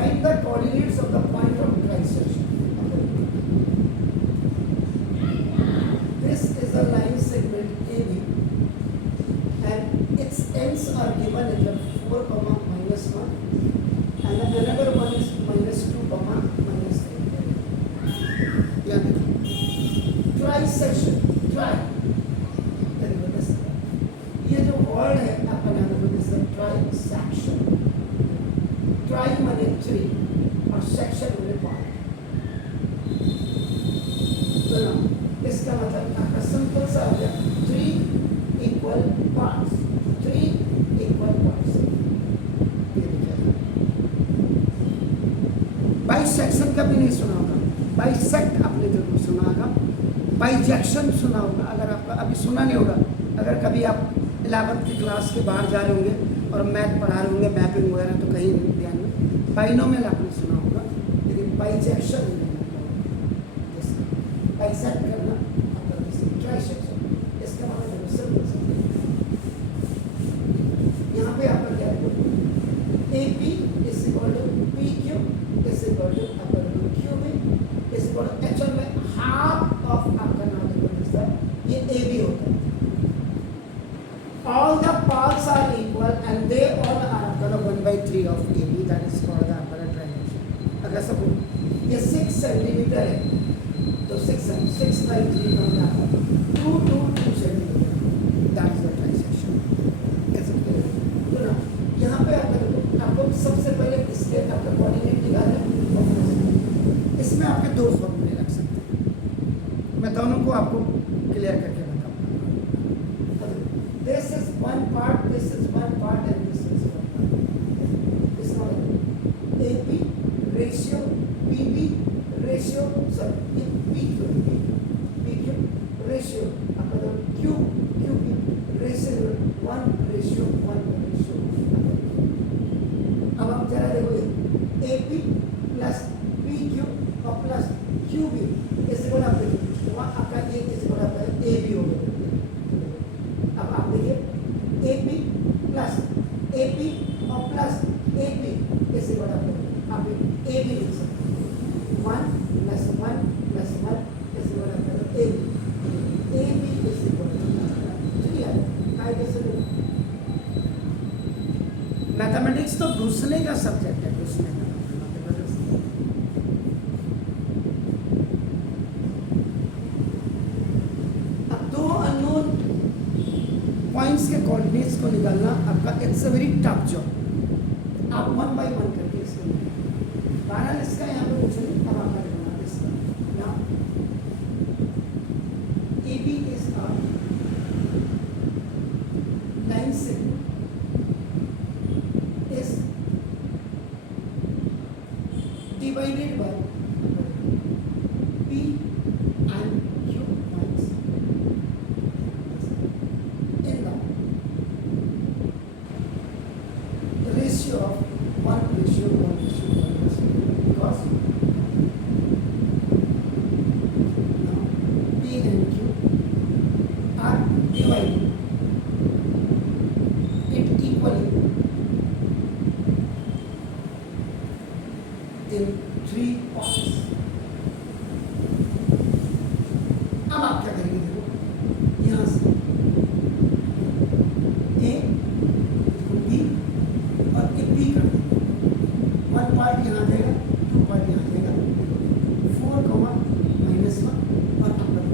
find the coordinates of the point of trisection. This is a line segment AB and its ends are given in the 4, -1 and another one is -2, -3. Yeah. Trisection, tri. ये जो वर्ड है आपका नाम है trisection. Try माने 3 और सेक्शन माने पार्ट. तो ना इसका मतलब आपका सिंपल सा हो गया 3 equal parts. 3 equal parts. Bisection कभी नहीं सुना होगा. बाइसेक्ट आपने जरूर सुना होगा. बाइजेक्शन सुना होगा. अगर आपका अभी सुना नहीं होगा, अगर कभी आप 11th की क्लास के बाहर जा रहे होंगे और मैथ पढ़ा रहे होंगे, मैपिंग वगैरह, तो कहीं ध्यान में बाइनोमियल आपने सुना होगा, लेकिन बाइजेक्शन नहीं होगा. बाइसेक्ट करना आपका ट्राइसेक्शन. इसका मतलब सिंपल सा यहाँ पे आपका क्या है, AP is equal to PQ is equal to आपका QB is equal to actual में हाफ ऑफ आपका नाम है ये AB होता है. All the parts are equal and they all are equal to 1/3 of AB. That is called the apparent triangulation. अगर सपोज ये 6 सेंटीमीटर है तो 6/3 का क्या है 2 centimetre. That is the trisection. कैसे करें? तो ना यहाँ पे आपको सबसे पहले इसके आपका कोऑर्डिनेट निकालना है. इसमें आपके दो फॉर्मूले रख सकते हैं. मैं दोनों को आपको क्लियर करके this is one part, this is one part, and this is one part. It's not AP ratio PB ratio, sorry, PQ ratio, QB ratio 1:1 ratio. अब आप जरा देखो AP plus PQ और plus QB इसे बोला आपका ये इसे बोला AB हो गया. AP plus AP और plus AP इसे बड़ा आप AB लिख सकते हैं. 1 + 1 + 1 इसे बड़ा AB. AB इसे बड़ा चलिए कायदे से. मैथमेटिक्स तो घुसने का सब्जेक्ट है. घुसने का पॉइंट्स के कोऑर्डिनेट्स को निकालना आपका it's a very tough job. आप 1 by 1 करके इसको बहरहाल इसका यहाँ पे कुछ नहीं. अब आपका बनाना इसका यहाँ AB is a line segment is divided by P and Q points in the ratio of 1:1 because now P and Q are divided it equally in 3 parts. अब आप क्या करेंगे, देखो यहाँ से A B और A B कर देंगे. 1 पार्ट यहाँ देगा, 2 पार्ट यहाँ देगा. 4, -1 और नंबर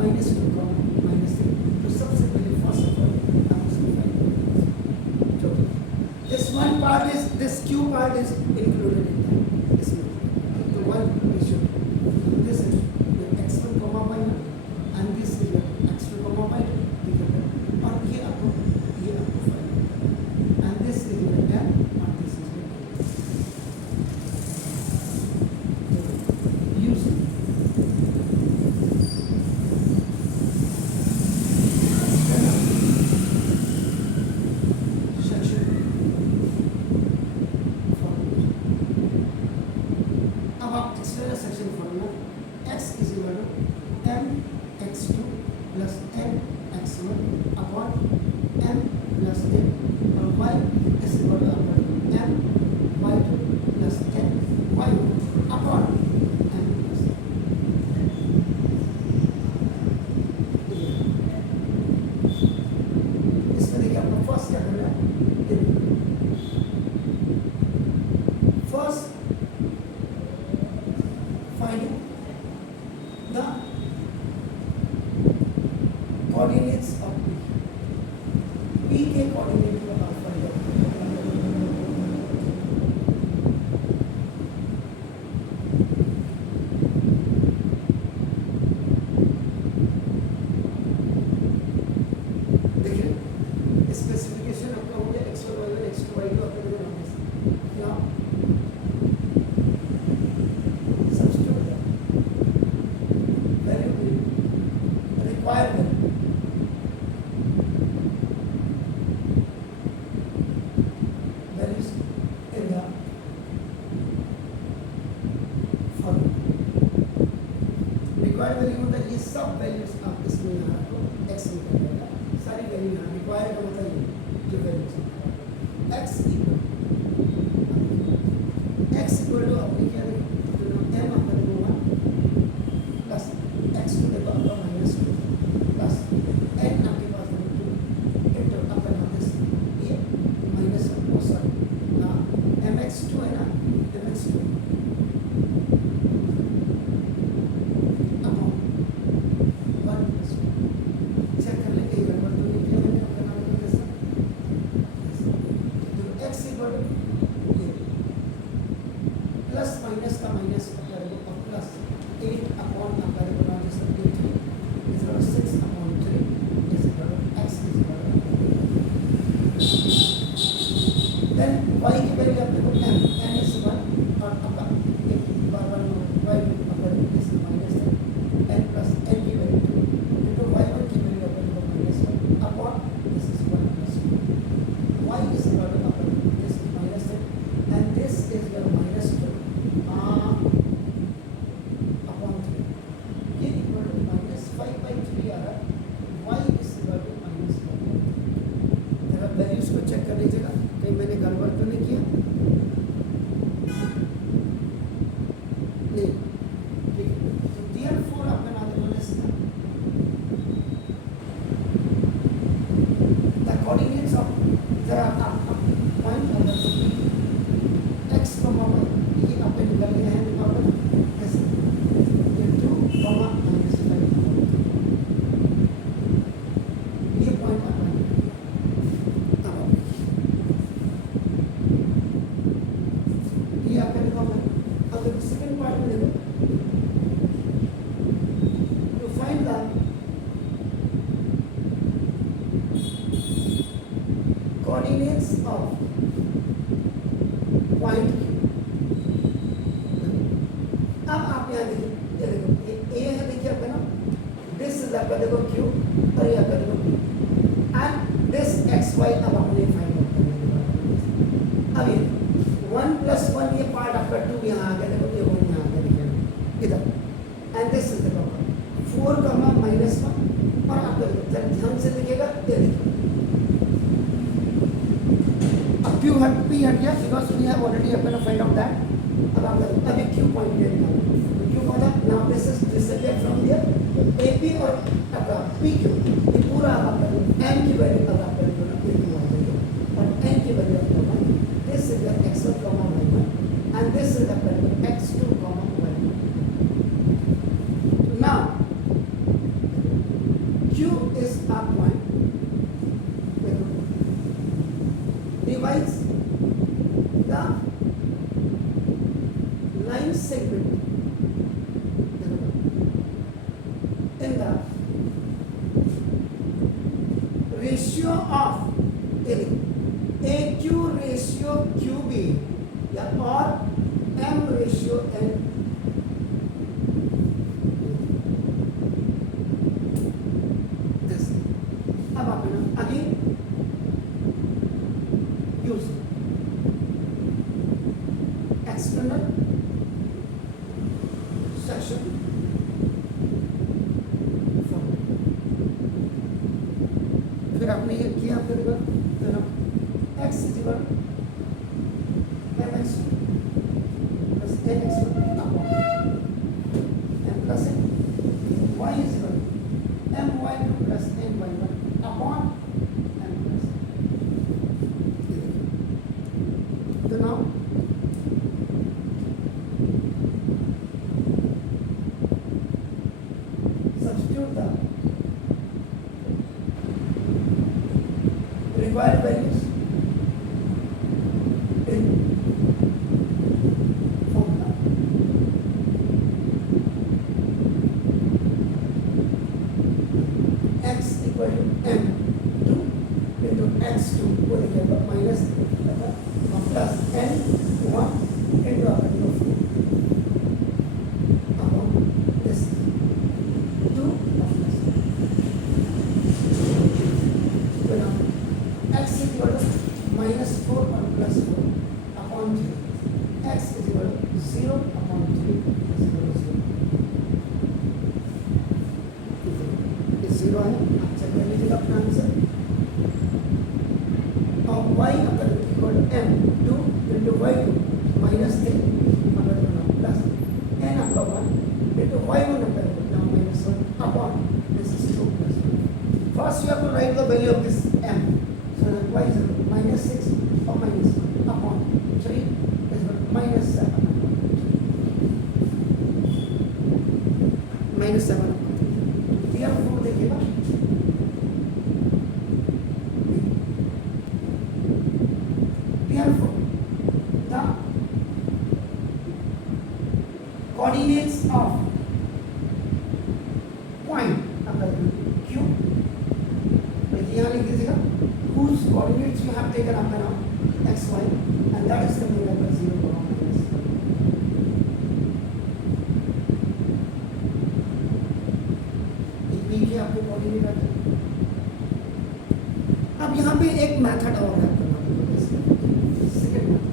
-2, -3. तो सबसे पहले फर्स्ट ऑफ ऑल आप उसको फाइंड करेंगे. दिस 1 part is this Q part is included in that. इसमें तो 1:1 this is x1, y1 and this is your x2, y2. और ये आपको find and this is your m and this is your using section formula. अब आप extra section formula x is equal to m x2 plus m x1 upon m plus n और y is equal to m y2 plus n first क्या करना है, first finding the coordinates of P के कोऑर्डिनेट को आप find out. देखिए स्पेसिफिकेशन आपका हो गया x1 y1 x2 y2 आपके देखो numbers now substitute value required values in the formula। Required value होता है ये सब वैल्यूज आप इसमें यहाँ को x निकल जाएगा, सारी वैल्यू यहाँ रिक्वायर्ड का मतलब ये जो वैल्यूज x इक्वल टू आपने क्या देखा m आपका देखो 1 प्लस x2 देखो आपका -2 प्लस n आपके पास देखो 2 इंटू आपका नाम ये -1 ओ सॉरी ना mx2 है ना mx2 अपॉन 1 प्लस 2 चेक कर लेंगे गड़बड़ तो नहीं किया मैंने आपका नाम कैसा तो x इक्वल टू ये प्लस माइनस का माइनस आपका देखो और प्लस 8 अपॉन आपका देखो नाम जैसा 8 is equal 6 upon 3 is equal x is equal then y की वैल्यू आप देखो n इज 1 और आपका एक बार y आपका इस माइनस n प्लस n की वैल्यू 2 इनटू y1 की वैल्यू आपका देखो -1 upon this is 1 plus 2 y is equal to आपका this minus and this is your -2 upon 3 ये इक्वल टू -5/3 आ रहा है, y इज इक्वल टू -1। जरा वैल्यूज को चेक कर लीजिएगा कहीं मैंने गड़बड़ तो नहीं किया, नहीं ठीक है। तो therefore आपका नाम देखो इसका द कोऑर्डिनेट्स ऑफ जरा आप पॉइंट कर दो x y ये आपके निकल गए हैं निकालो ऐसे ये 2 -5 ये पॉइंट आपका ये आपका देखो अगर सेकंड पार्ट में देखो to find the coordinates of point अब आप यहाँ देखिए ये देखो ये a है देखिए आपका ना दिस इज आपका देखो q और ये आपका देखो p एंड दिस xy अब आपने फाइंड आउट करना है। अब ये 1 प्लस 1 ये पार्ट आपका 2 यहाँ आ गया देखो ये 1 यहाँ आ गया देखिए इधर एंड दिस इज द 4 -1 और आपका जरा ध्यान से देखिएगा ये देखिए अब q हट p हट गया बिकॉज वी हैव ऑलरेडी अपना फाइंड आउट दैट। अब आप अभी q पॉइंट पे निकालो तो q point now this is disappear from here ap और आपका pq ये पूरा आपका n की वैल्यू अब आपका देखो ना p की वैल्यू और n की वैल्यू आपका 1 this is the x1 y1 and this is आपका x2 y2। Now q is our point divides the line segment in the ratio of AQ ratio QB या और M ratio N। अब आप अगेन यूज एक्सटर्नल सेक्शन फिर आपने ये किया फिर x is equal mx plus nx1 upon m plus n y is equal my2 plus ny1 upon m plus n। required values in formula. X equal to m2 into x2 को लिखेगा minus plus n1 into our value of 4 upon this 2 of plus. So now x is equal to minus 4 or plus 4 upon 3. X is equal to 0 upon 3 is equal to 0. ये 0 है, आप चेक कर लीजिएगा अपना आंसर. और y अगर equal to m2 into y2 minus 3 अगर plus n आपका 1 into y1 अगर now minus 1 upon this is 2 plus 1. First you have to write the value of this m. So that y is minus 6 or minus 1 upon 3 is minus 7 minus 7 therefore देखिएगा therefore the coordinates of point अगर q यहाँ लिख दीजिएगा whose coordinates you have taken after now x y and that is the number 0 minus 1. P के आपके कोऑर्डिनेट आते हैं. अब यहाँ पे एक मेथड और है करना है सेकंड मेथड.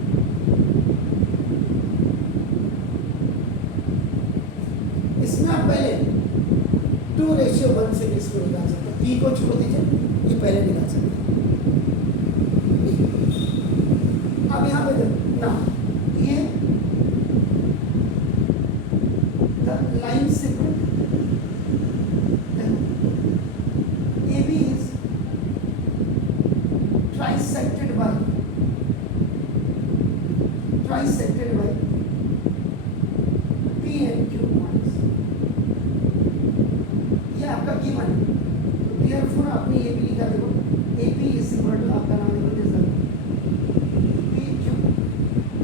इसमें आप पहले 2:1 से इसको निकाल सकते हैं. P को छोड़ दीजिए, ये पहले निकाल सकते हैं. अब यहाँ पे ना ये the line segment AB is trisected by P and Q points. ये आपका गिवन है. Therefore आपने ये भी लिखा देखो AP is equal to आपका नाम लिखो जैसा PQ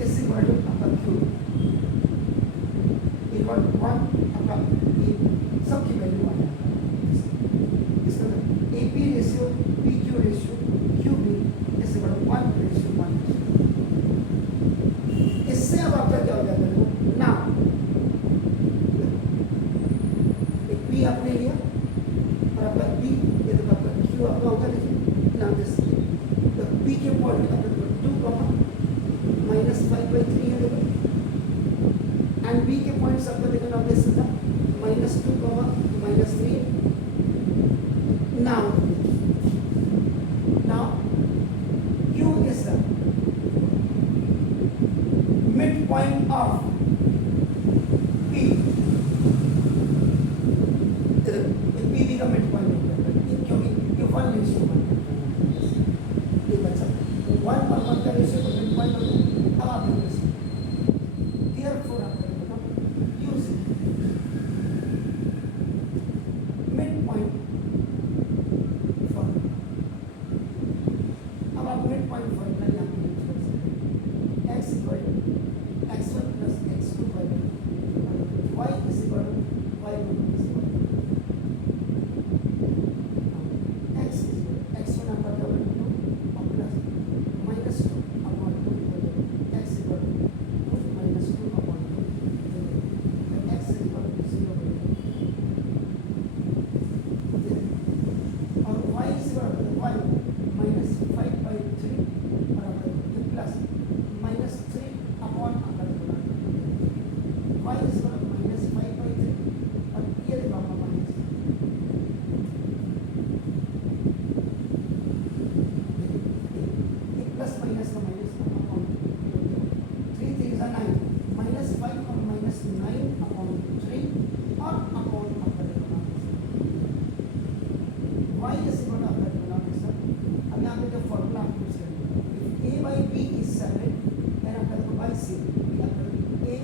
is equal to आपका Q equal to 1 आपका ये सबकी वैल्यू 1 है. इसका AP ratio PQ ratio QB is equal to 1:1. इससे अब आपका क्या हो जाता है ना एक P आपने लिया और आपका P ये तो आपका Q आपका होता है ना दिस तो P के पॉइंट आपका 2 minus 5/3 है देखो एंड B के पॉइंट्स आपका देखो ना दिस था minus 2 minus 3 है. Now Q is the midpoint of P. PB का midpoint होता है क्योंकि ये 1:1 ये बचा 1 और 1 का रेशियो को midpoint होता है. अब आप लोग therefore आप लोग use midpoint formula. अब आप midpoint formula यहाँ पे यूज कर सकते हैं. x equal to x1 plus x2 by y is equal to y1 plus y. X is equal to x1 आपका क्या होगा 2 और प्लस minus 2 upon 2 x equal to 2 minus 2 upon 2. X is equal to 0 और y is equal to y minus 5/3 और plus minus 3 upon y is equal to minus 5/3 और ये देखो आपका minus एक प्लस माइनस का माइनस अपॉन 3 3 9 minus 5 और minus 9 upon 3 और upon आपका देखो y is equal to आपका देखो सर. अब यहाँ पे जो फॉर्मूला आप यूज करेंगे a by b is 7 and आपका देखो by c a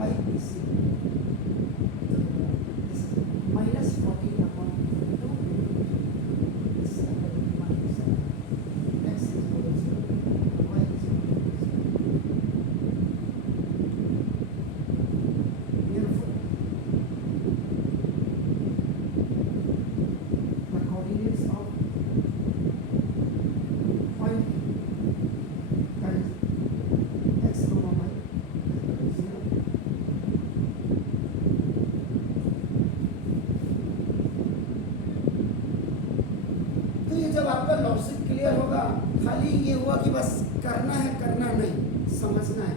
by b c minus 14 upon 2 is minus 7. क्लियर होगा। खाली ये हुआ कि बस करना है, करना नहीं, समझना है।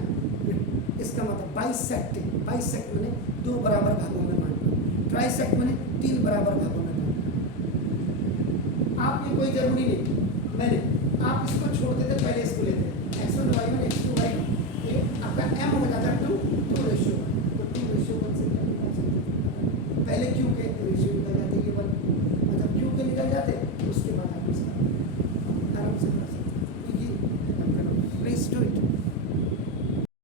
इसका मतलब बाइसेक्टिंग, बाइसेक्ट मैंने 2 बराबर भागों में बांटना, ट्राइसेक्ट मैंने 3 बराबर भागों में बांटना। आपने कोई जरूरी नहीं, मैंने आप इसको छोड़ देते पहले इसको ले